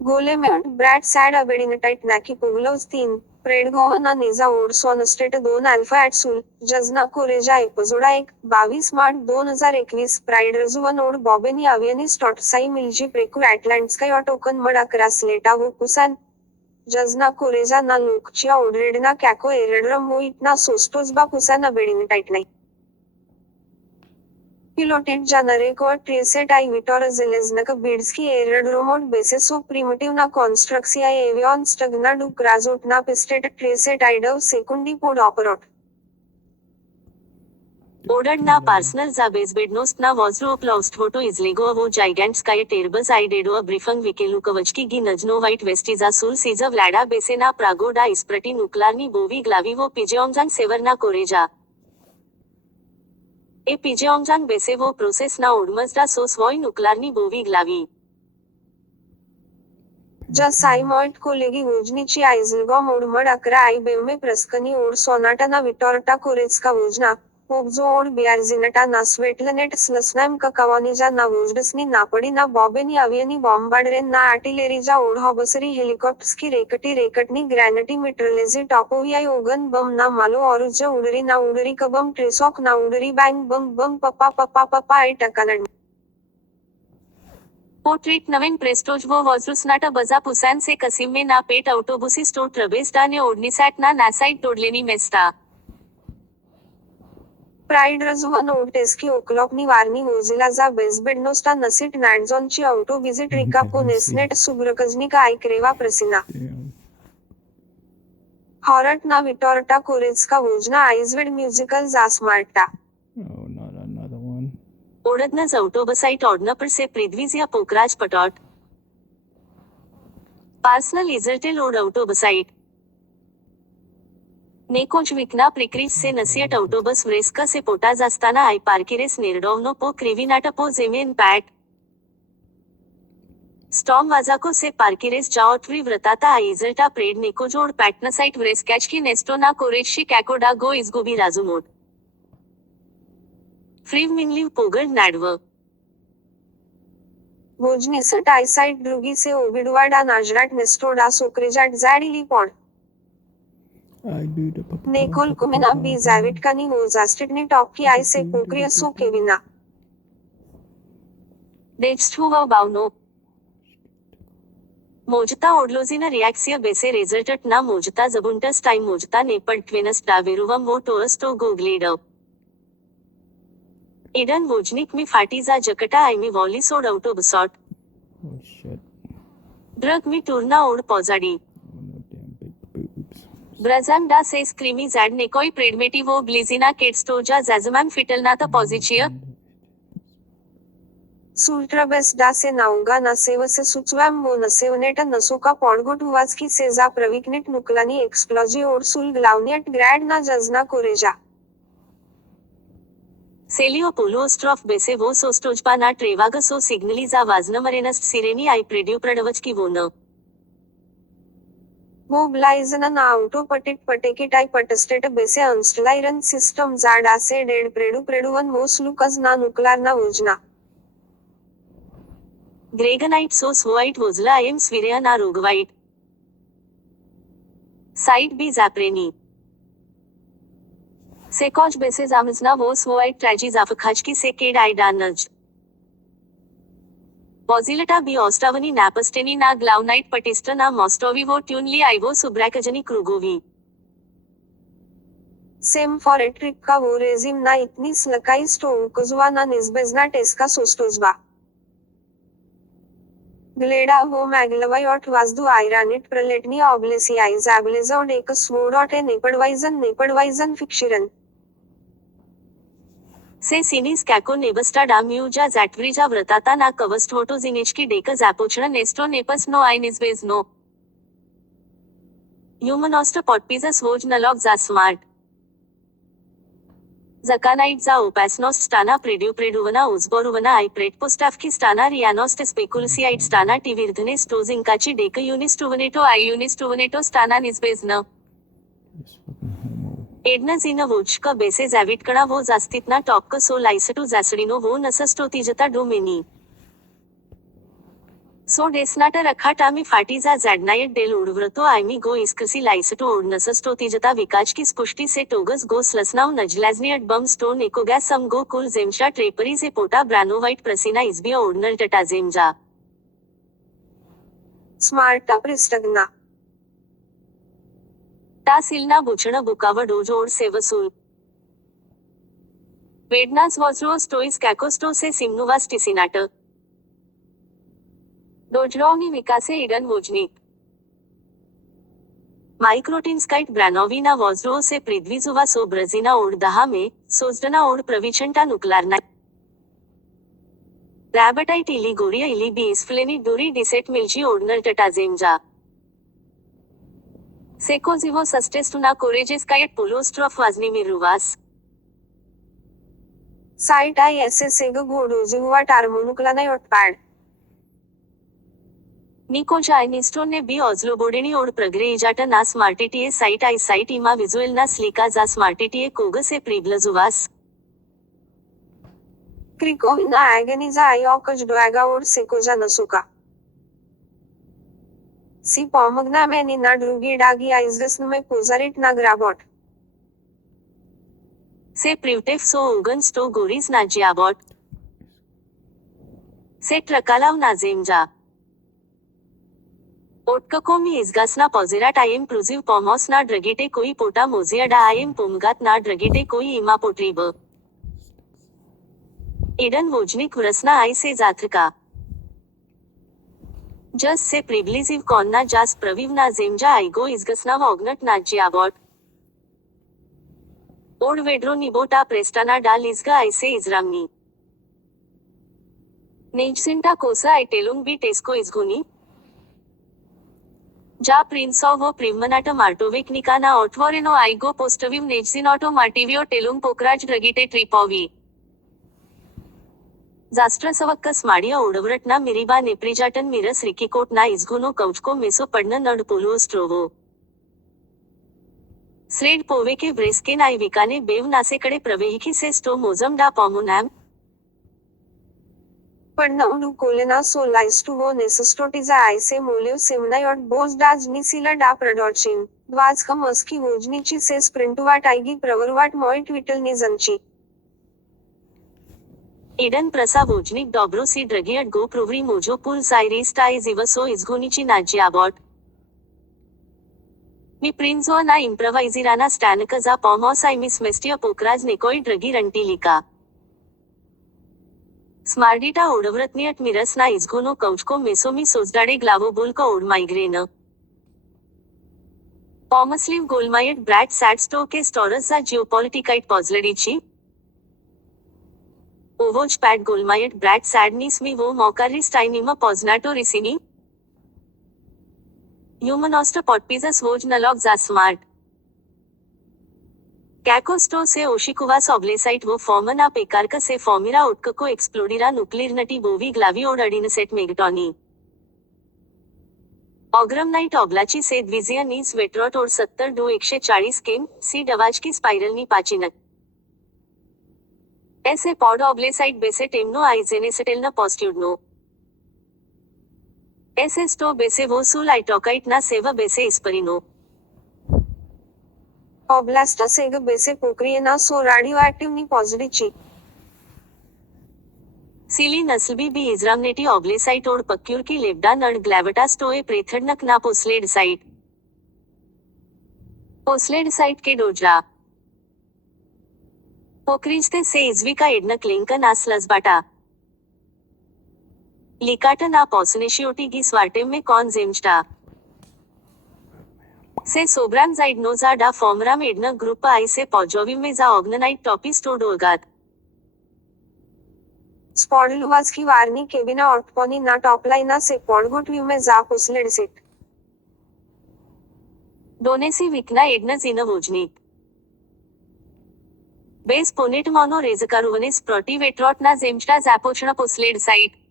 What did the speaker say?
Golemeot, Brad Sad Abedinatite Naki Puglovs 3, Predgohana Neza Odson State 2 Alpha at Sul, Jazna Koreja Episoda 1, 22 March 2021 pride रजुवन ओड बॉबेनी अवियनी स्टॉट Sai मिलजी प्रेकू अटलांटिस्काई token mud अकरा स्लेटा वो कुसान जजना कोरेजा ना लोकचिया ओडरेडना कॅको एरडरम वो इटना सोस्टोज बा कुसान अबेडिंगटाईट नाही Piloted generic or tracet I vitor zeleznak bidsky aerodromod basis so primitive na constructia avion stagna du krazot na pistet tracet idov secundi pod operot. ओडडना पार्सनल जा बेसबेडनोस्ट ना वॉझरो प्लाउस्ट फोटो इजलेगो वो जायगॅन्ट स्काय टेरबस आय डेडो ब्रिफंग विकेलुकवचकी गी नजनो व्हाइट वेस्टिजा सुल सीज व्लाडा बेसेना प्रागोडा इस्प्रटी नुकलारनी बोवी ग्लावी वो पिजेओंगजांग सेवरना कोरेजा ए पिजेओंगजांग बेसे वो प्रोसेस ना ओडमजडा सोस वॉय नुकलारनी बोवी ग्लावी ज्या सायमॉइट कोलेगी वोजनीची आयझलगॉम ओडमड अकरा आई बेवमे प्रस्कनी ओड सोनाटा ना विटॉरटा कोरेजका वोजना पोगजो ओड बियार्जिनटा ना स्वेटलनेट स्लसनाम ककावानीजा ना वोजडसनी नापडी ना बॉबेनी अवियनी बॉम्बार्डरेन ना आर्टिलेरीजा ओड हॉबसरी हेलिकॉप्टर्सकी रेकटी रेकटनी ग्रॅनटी मिट्रलेझी टॉपोवियाई ओगन बम ना मालो ऑरुज उडरी ना उडरी कबम ट्रेसॉक ना उडरी बँग बम बम पप्पा पप्पा पप्पा आई टकालड पोर्ट्रेट नवीन प्रेस्टोज वो वॉझरुसनाट बजा पुसान से कसिम में ना पेट ऑटोबुसी स्टो ट्रबेस्टा ने ओडनीसॅट ना नासाईट तोडलेनी मेस्टा प्राइड रजुवन ओटेस्की ओक्लॉकनी वारनी मोझिला जा बेसबेडनोस्टा नसीट नॅडझॉनची ऑटो विजिट रिकापो नेसनेट सुब्रकजनिका आयक्रेवा प्रसिना हॉरट ना विटॉरटा कोरेजका वोजना आइजवेड म्युझिकल जास्मार्टा Oh, not another one. ओडदनज ऑटोबसाईट ऑडनपर से प्रिद्विजिया पोकराज पटॉट पार्सनल इजर्टेल ओड ऑटोबसाईट नेकोच विकना प्रिक्रीज से नसियट ऑटोबस व्रेस्का से पोटा जास्ताना आई पार्किरेस निर्डोवनो पो क्रिविनाटा पो जेमेन पॅट स्टॉम वाजाको से पार्किरेस जाओट्री व्रताता आई इजर्टा प्रेड नेकोजोड पॅटनसाईट व्रेस्कॅचकी नेस्टोना कोरेशी कॅकोडा गो इजगोबी राजुमोट फ्रीव मिनलिव पोगड नॅडव वोजनेसट आयसाइट ड्रुगी से ओबिडवाडा नाजराट नेस्टोडा सोक्रेजाट जाडिली पॉड I do the नेकोल कुमेना बी जॅविटकानी ओजास्टिटनी टॉपकी आई से पोक्रिय सो केविना डेक्स्टहुवा बावनो मोजता ओडलोजिना रिॲक्सिय बेसे रेझल्टट ना मोजता जबुंटस टाइम मोजता नेपड ट्वेनस डावेरुवम वो टोअस्टो गोग्लेड एडन वोजनिक मी फाटीजा जकटा आई मी वॉली सोड ऑटोबसॉट Oh shit. ड्रग मी टूरना ओड पॉजाडी Oh no damn big boobs. ब्राझाम डा से स्क्रीमी झॅड नेकोई प्रेडमेटिवो ब्लिझिना केटस्टोजा जॅझमॅन फिटलनाता पॉझिचिय सुल्ट्रबेस डा से नाउंगा नसेवसे सुचवॅम मो नसेवनेट नसोका पॉडगोट हुवाजकी से जा प्रविकनेट नुकलानी एक्सप्लॉजी ओड सुल ग्लावनियट ग्रॅड ना जजना कोरेजा सेलिओ पोलोस्ट्रॉफ बेसे वो सोस्टोजपा ना ट्रेवाग सो सिग्नली जा वाजनमरेनस्ट सिरेनी आई प्रेड्यू प्रडवचकी वो न मोबलाइजन ना आउटो पटिट पटेकिट आई पटस्टेट बेसे अनस्टलायरन सिस्टम जाड आसे डेड प्रेडुवन मोस लुकज ना नुकलार ना वोजना ग्रेगनाइट सोस व्हाइट वोजला एम स्विरेया ना रोगवाइट साइट बी जॅप्रेनी सेकॉच बेसे जामजना वोस व्हाइट ट्रॅजी जाफखाजकी से केड आई डानज पॉझिलटा बी ऑस्टावनी नॅपस्टेनी ना ग्लाउनाइट पटिस्ट ना मॉस्टोवी वो ट्यूनली आयवो सुब्रॅकजनी क्रुगोवी सेम फॉर एट्रिक का वो रेजिम ना इतनी स्लकाई स्टो उकजुवा ना निस्बेजना टेस्का सोस्टोजवा ग्लेडा वो मॅगलवायॉट वाजदू आयरानिट प्रलेटनी ऑब्लेसी आई जॅबलेजॉड एक स्वोडॉट ए नेपडवाइजन फिक्शिरन से सिनीस कॅको नेबस्टा डाम्यूजा जॅटव्रिजा व्रताता ना कवस्ट होटोजिनेचकी डेक जॅपोचण नेस्टो नेपस नो आय निस्बेज नो ह्युमनॉस्ट पॉटपीजस वोज नलॉग जा स्मार्ट जकानाइट जा ओपॅसनॉस्ट स्टाना प्रेड्युवना उजबोरुवना आई प्रेटपोस्टाफकी स्टाना रियानॉस्ट स्पेकुलसियाइट स्टाना टिविर्धने स्टोजिंकाची डेक युनिस्टुवनेटो आई युनिस्टुवनेटो स्टाना निस्बेज न This fucking homo. एडना झिन वोचक बेसे जॅविटकणा वो जास्तीतना टॉपक सो लाइसटू जॅसडिनो वो नसस्टोतिजता डोमेनी सो डेस्नाट रखाटामी फाटीजा जॅडनायट डेल उडव्रतो आयमी गो इस्कसी लाइसटो ओडनसस्टो तिजता विकाच की स्पुष्टी से टोगस गो स्लसनाव नजलाजनियट बम स्टोन एकोगॅ सम गो कुल जेमशा ट्रेपरी से पोटा ब्रानोवाइट प्रसिना इजबिया ओडनल टटा जेमजा स्मार्ट प्रिस्टग्ना ता सिलना बुचण बुकाव डोजोड से वसूल वेडनास वॉजरो स्टोइस कॅकोस्टो से सिमनुवास टिसिनाट डोजरोनी विकासे इडन वोजनिक माइक्रोटिन्स्काइट ब्रॅनोविना वॉजरो से प्रिद्विजुवा सो ब्रझिना ओड 10 मे सोजडना ओड प्रविचंटा नुक्लारना रॅबटाइट इली गोरिया इली बी इस्फ्लेनी डोरी डिसेट मिल्ची ओडनल टटाजेमजा सेकोजिवो सस्टेस्टुना कोरेजेस कायट पोलोस्ट्रॉफ वाजनी मिरुवास साइट ISSEG घोडोजिंगवा टार्मोनुक्लानाय ओटपॅड निको चायनिस्टो ने बी ऑझलो बोडेनी ओड प्रग्रे इजाट ना स्मार्टिटीए साइट आई साइट इमा विजुएल ना स्लिका जा स्मार्टिटीए कोगसे प्रिब्लजुवास क्रिकोविना ॲगनिजा आयॉकज डोॲगा ओड सेकोजा नसुका सी पॉमगना मेनिना ड्रुगी डागी आइजगसनुमे पोजारिट ना ग्राबॉट से प्रिवटेफ सो ओगन स्टो गोरीज ना जियाबॉट से ट्रकालाव ना जेमजा ओटककोमी इजगासना पॉझेराट आयएम प्रुझिव पॉमॉस ना ड्रगेटे कोई पोटा मोझियाडा आयएम पोमगात ना ड्रगेटे कोई इमा पोट्रीब इडन वोजनिक व्रसना आई से जाथका जस से प्रिब्लिजिव कॉनना जास प्रविव ना जेमजा आईगो इजगसना वॉगनट ना जियाबॉट ओड वेड्रो निबोटा प्रेस्टाना डाल इजगा आयसे इजरामनी नेजसिंटा कोसा आई टेलुंग बी टेस्को इजगुनी जा प्रिन्सॉव प्रिमनाट मार्टोवेक निकाना ऑटवोरेनो आईगो पोस्टविव नेजसिनॉटो मार्टिवियो टेलुंग पोक्राज ड्रगिटे ट्रिपॉवी जास्ट्रसवक्कस माडिया ओडवरटना मिरिबा नेप्रिजाटन मिरस रिकिकोट ना इजगुनो कौचको मेसो पडन नड पोलो स्ट्रोवो स्रेड पोवे के ब्रेस्के नाई विकाने बेव नासेकडे प्रवेहिकी से स्टो मोजम डा पॉमोनॅम पडनवनु कोलेना सो लाइस्टुवो नेसस्टोटिजा आयसे मोलेव सिमनायॉट बोज डाज निसिला डा प्रडॉचिन द्वाज कमस्की वोजनीची से स्प्रिंटुवाट आयगी प्रवरवाट मॉइट विटल निजनची इडन प्रसा वोजनिक डॉब्रो सी ड्रगियट गो प्रोव्री मोजो पुल सायरिस्ट आय जिवसो इजगुनीची नाजी आबॉट मी प्रिन्झो ना इम्प्रवाइजिराना स्टॅनकजा पॉमॉस आय मिस मेस्टिया पोक्राज नेकोई ड्रगी रंटिलिका स्मार्डिटा ओडव्रतनियट मिरस ना इजगुनो कौचको मेसोमी सोजडाडे ग्लावो बोल्क ओड माइग्रेन पॉमसलिव गोलमायट ब्रॅड सॅडस्टो के स्टॉरस जा जिओपॉलिटिकाइट पॉझलडीची ओवोज पॅड गोलमायट ब्रॅड सॅडनीस मी वो मॉकारी स्टाइनिमा पॉझनाटो रिसिनी ह्यूमनॉस्ट पॉटपिजस वोज नलॉग जा स्मार्ट कॅकोस्टो से ओशिकुवास ऑब्लेसाइट वो फॉर्मना पेकारक से फॉर्मिरा ओटकको एक्सप्लोडिरा नुक्लीरनटी बोवी ग्लाविओड अडिनसेट मेगटॉनी ऑग्रमनाइट ऑब्लाची से द्विजियनीस वेट्रॉट ओड 70 डो 140 केम सी डवाज की स्पाइरलनी पाचिनक ऐसे पॉड ऑब्लेसाइट बेसे टेमनो आइजेनेसेटेलना पॉस्ट्यूडनो ऐसे स्टो बेसे वो सूल आइटोकाइट ना सेवा बेसे इस्परिनो ऑब्लास्टा सेग बेसे पोक्रियना सो रेडियोएक्टिवनी पॉझिटिवची सिली नस्लबी बी इजरामनेटी ऑब्लेसाइट ओड पक्यूर की लेब्डा नड ग्लॅवटा स्टोए प्रेथडनक ना पोस्लेड साइट के डोजरा पोक्रिजते से इजविका एडनक लिंक ना स्लजबाटा लिकाट ना पॉसनेशियोटी गी स्वार्टेम में कॉन जेमस्टा से सोब्रान जाइड नोजा डा फॉर्मरा मेडन ग्रुप आई से पॉजोविव में जा ऑग्ननाइट टॉपिस टोड ओगात स्पॉडलुवाज की वारनी केबिना ऑटपॉनी ना टॉपलाइना से पॉडगोटविव में जा पोस्लेड सेट डोनेसी विकना एडन जिन वोजनिक बेस पोनेट मॉनो रेजकारुवनेस प्रोटिवेट्रॉट ना जेमस्टा जॅपोचण पोस्लेड साइट